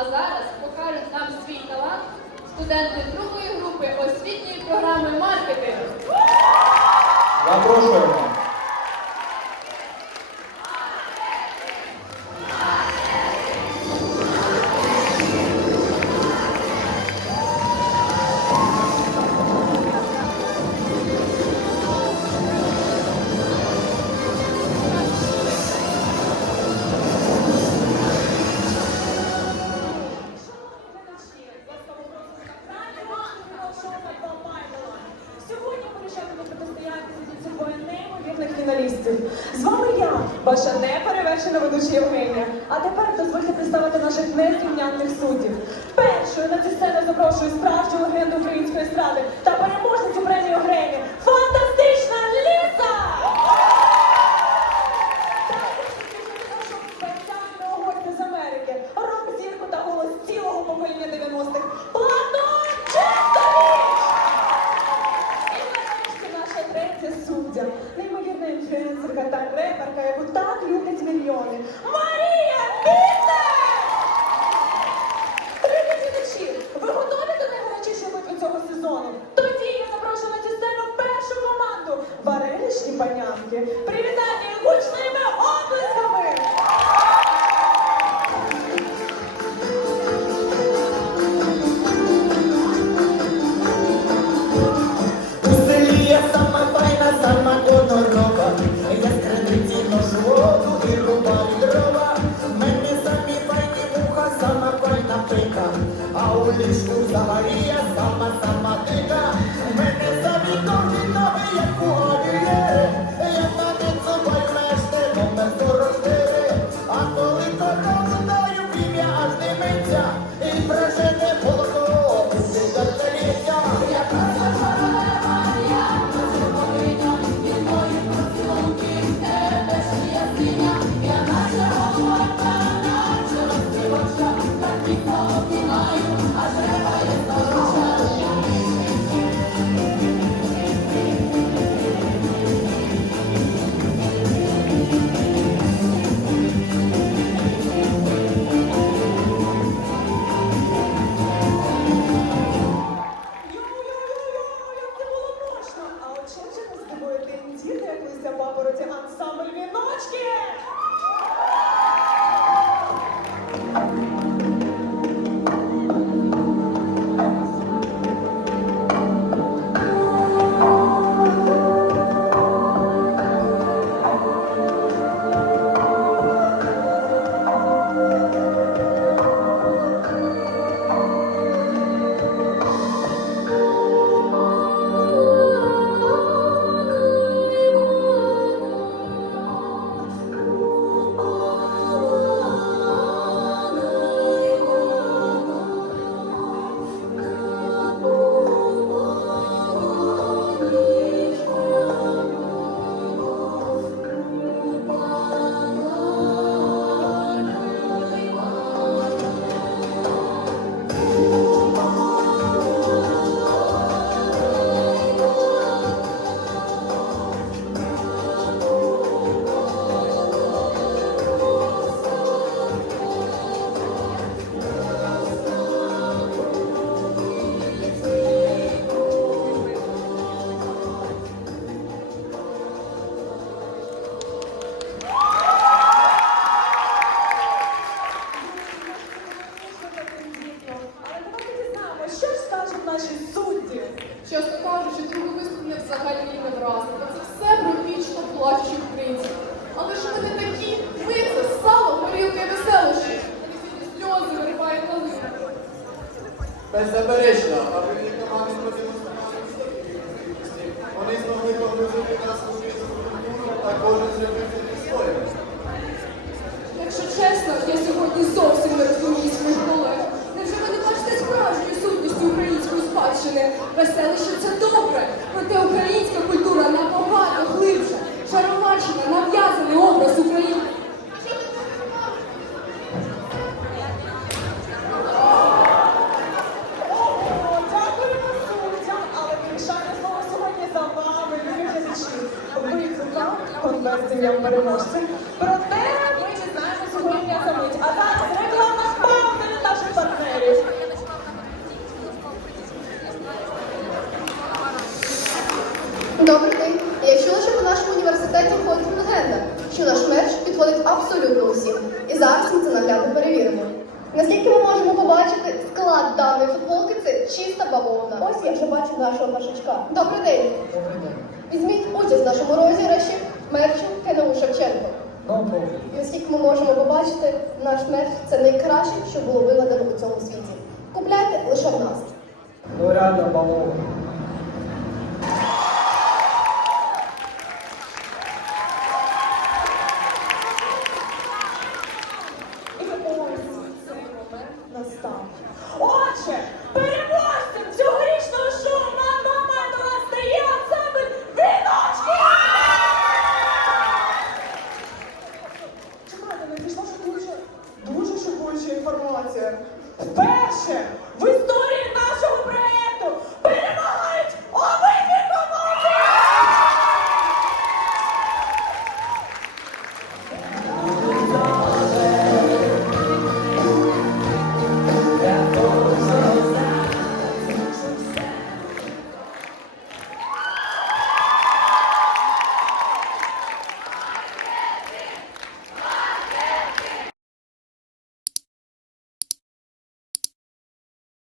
А зараз покажуть нам свій талант студенти другої групи освітньої програми маркетингу. Запрошуємо. Неймовірних фіналістів. З вами я, ваша неперевершена ведуча Євгенія. А тепер дозвольте представити наших незрівнянних суддів. Першою на цю сцену запрошую справжню легенду української естради та переможницю мільйони. Марія Бізнес! Дорогі глядачі, ви готові до найгарячішої битви цього сезону? Тоді я запрошую на цю першу команду Варениш і панянки. Привітання гучними оплесками! Взагалі я сама тендіти, як лися папороті ансамбль віночки? Чесно кажучи, другий виступ мене взагалі не вразив. Це все про вічно плачучих українців. Але ж ми не такі. Ми це сало, горілка і веселощі. Сльози виривають на лист. Беззаперечно, аби команди продемонстрували кількості. Вони змогли погрузити нас у світу культуру та кожен зробити своє. Якщо чесно, я сьогодні зовсім конверті я переможця. Проте ми дізнаємо сьогодні за мить. А зараз рекламна пауза від наших партнерів. Добрий день. Я чула, що по нашому університеті ходить легенда, що наш мерч підходить абсолютно усім. І зараз ми це наглядно перевіримо. Наскільки ми можемо побачити склад даної футболки, це чиста бавовна. Ось я вже бачу нашого пашачка. Добрий день. Добрий день. Візьміть участь в нашому розіграші мерчу КНУ Шевченко. І оскільки ми можемо побачити, наш мерч це найкраще, що було вигадано у цьому світі. Купляйте лише в нас. Ну, реально, настав. Отже,